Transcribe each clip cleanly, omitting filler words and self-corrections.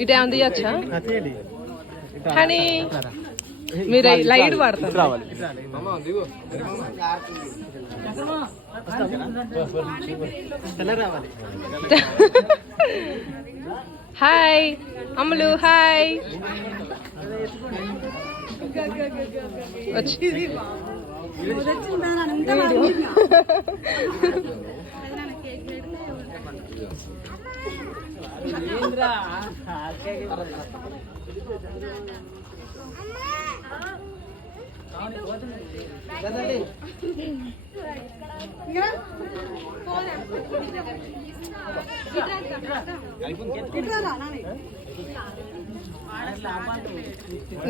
ఇటే ఏమైనా తీయచ్చా కానీ మీరు లైట్ పడతారు. హాయ్ అమ్ములు, హాయ్. వచ్చి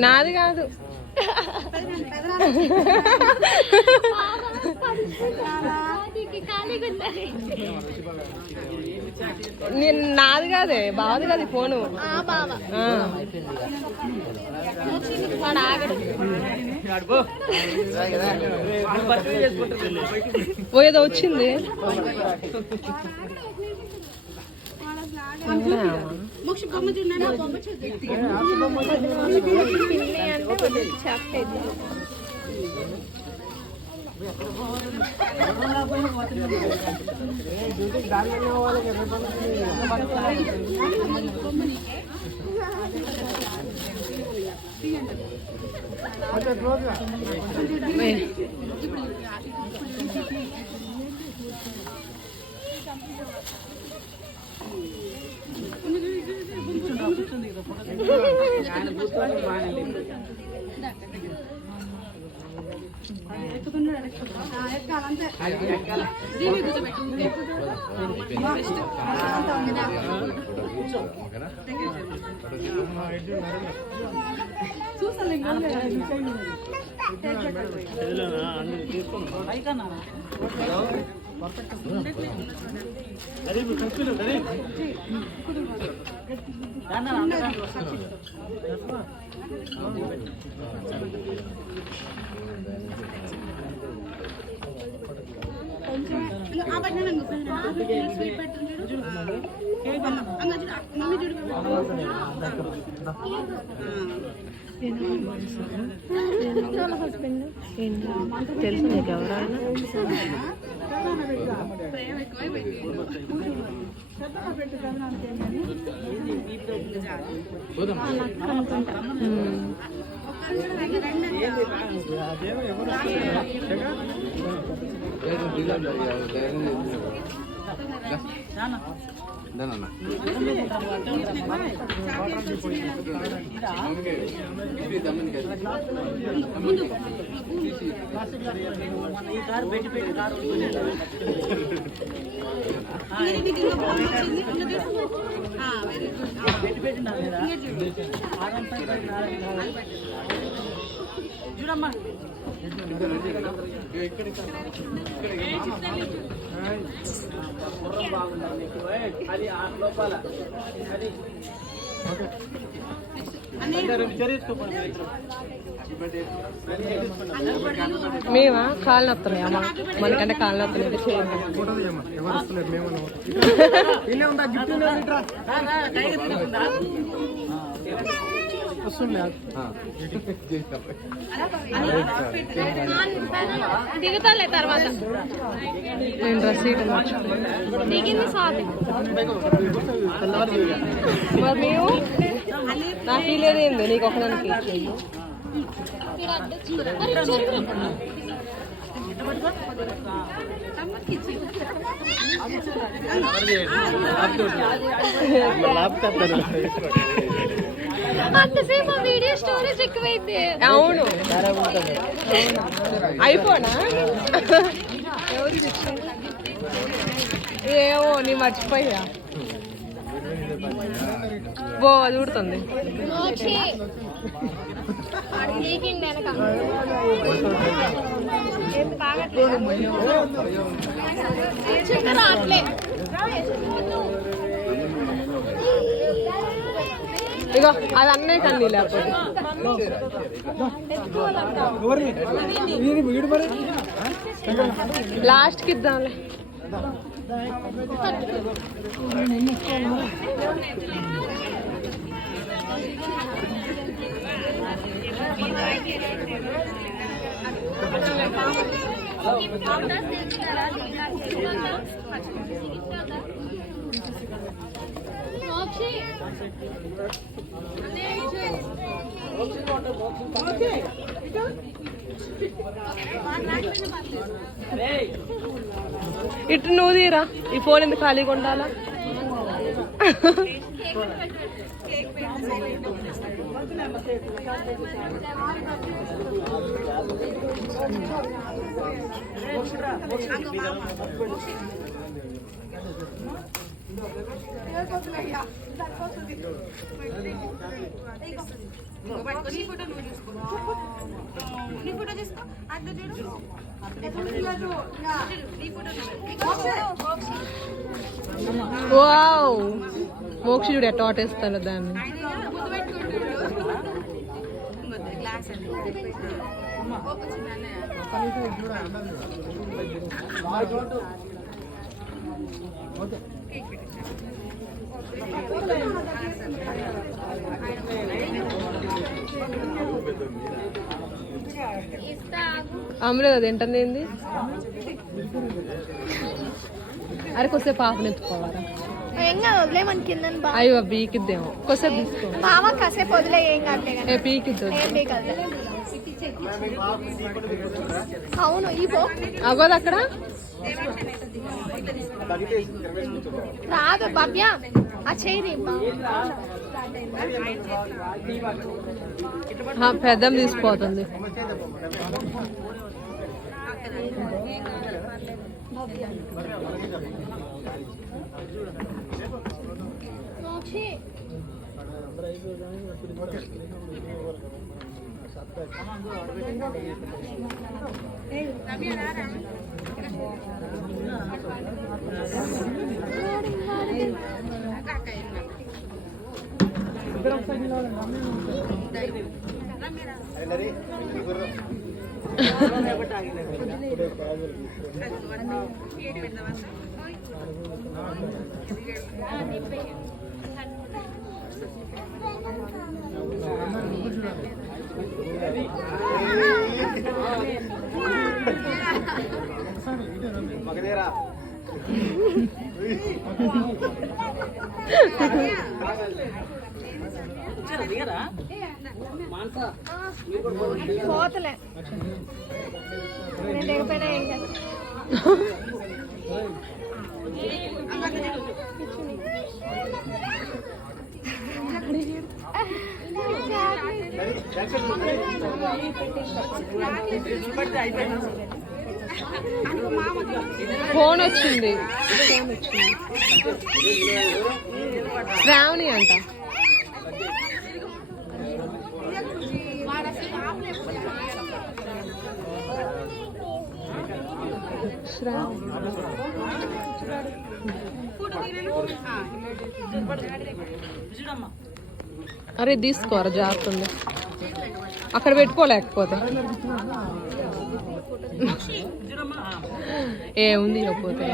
నాది కాదు, నాది కాదే, బావది కాదు ఫోను. ఏదో వచ్చింది. తెలుసు నీకు ఎవరైనా? చూడమ్మా మేమా కాళ్ళు నొత్తున్నాయి అమ్మ, మనకంటే కాళ్ళు నొత్తున్నాయి. దిగుతాలే తర్వాత నేను రసీదు దిగింది సాధి. మరి మేము నా ఫీల్ ఏదేంది నీకు ఒకదానికి అంతసేపు వీడియో స్టోరేజ్ ఎక్కువైంది. అవును అయిపోనా ఏమో నీ మర్చిపోయా. ఓ అది ఊడుతుంది. ఇగో అది అన్నయ్య కండి లేకపోతే లాస్ట్కి ఇద్దాంలే. ఇటు నువ్వు తీరా, ఈ ఫోన్ ఎందుకు ఖాళీగా ఉండాలా? వావ్, మోక్షి చూడు ఎట్ట ఆటేస్తాను దాన్ని. అమరే కదా ఏంటంది ఏంది? అరే కొద్దిసేపు పాపను ఎత్తుకోవాలా? ఏం కాదు, వదిలేమని కింద. అయ్యో పీకిద్దేమో, కొద్దిసేపు తీసుకో. మామ కాసేపు వదిలే, ఏం కాదు. పీకిద్దు. అవును ఈ పో అవ్వదు అక్కడ రాదు భవ్య, ఆ చేయి పెద్దం తీసిపోతుంది. పోతలే నేను దిగపోయినా ఏం కాదు. ఫోన్ వచ్చింది, శ్రావణి అంట. అరే తీసుకోరా, జాగ్రత్త. అక్కడ పెట్టుకోలేకపోతే ఏముంది ఇకపోతే.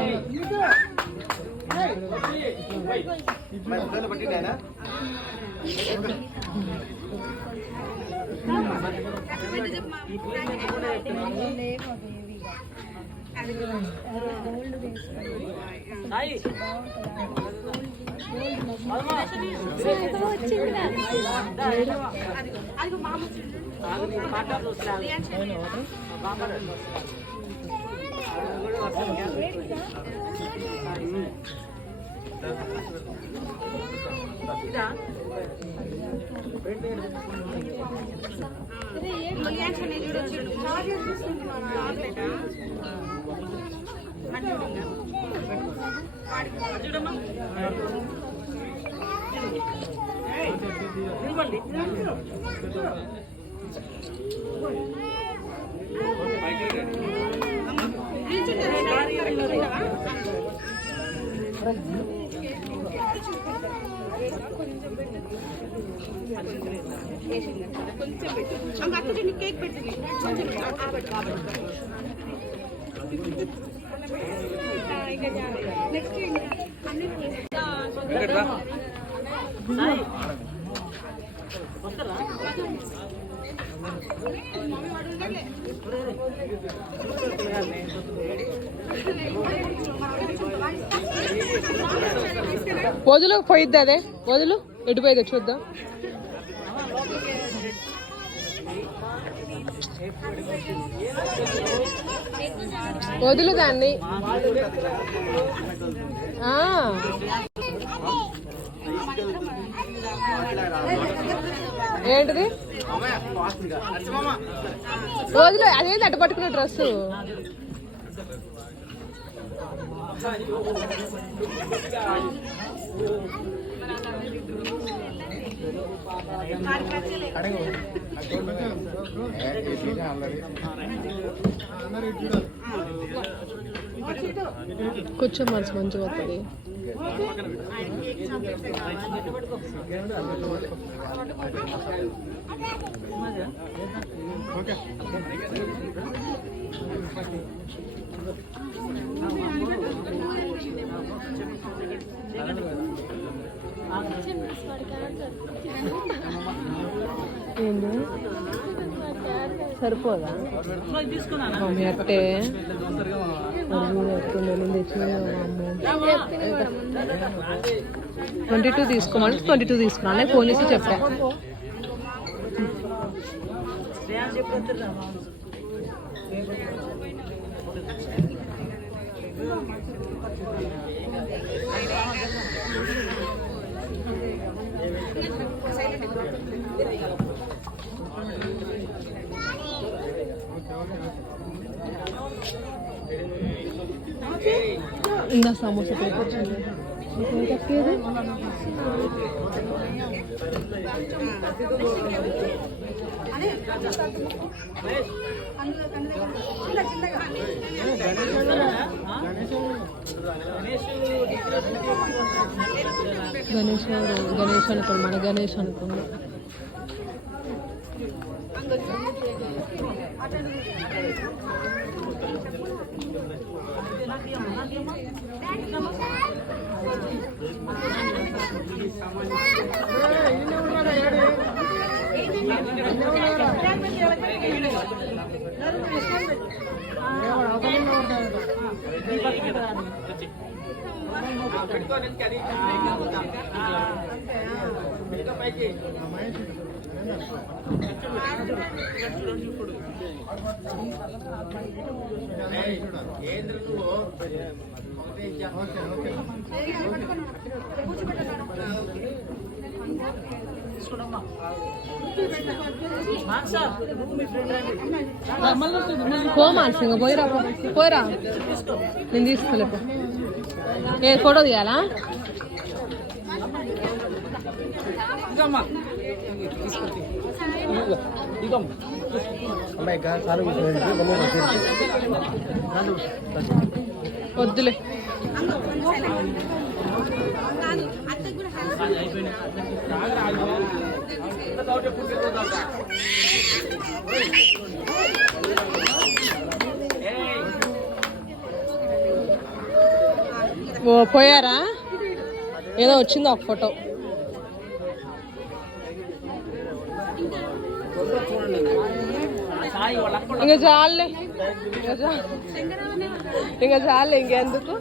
వదులు పోయిద్ది అదే వదులు ఎటు పోయిద్దో చూద్దాం. వదులు దాన్ని. ఏంటిది వదులు, అదేంటి అడ్డు పట్టుకున్న డ్రెస్సు. కొంచెం మనసు మంచిగా వస్తుంది. ఏంది సరిపోదా మమ్మీ అట్టే 22 తీసుకోమని 22 తీసుకున్నా. నేను ఫోన్ చేసి చెప్పా. ఇంకా సమోసా పేపర్ తక్కేది. గణేష్ అనుకోండి, మన గణేష్ అనుకోండి. పోమాల్సింగా పోయిరా పోయిరా, నేను తీసుకోలేపు. ఏ ఫోటో తీయాలా? వద్దులే. ఓ పోయారా? ఏదో వచ్చింది ఒక ఫోటో. ఇంకా చాలే, ఇంకా చాలే, ఇంకెందుకు.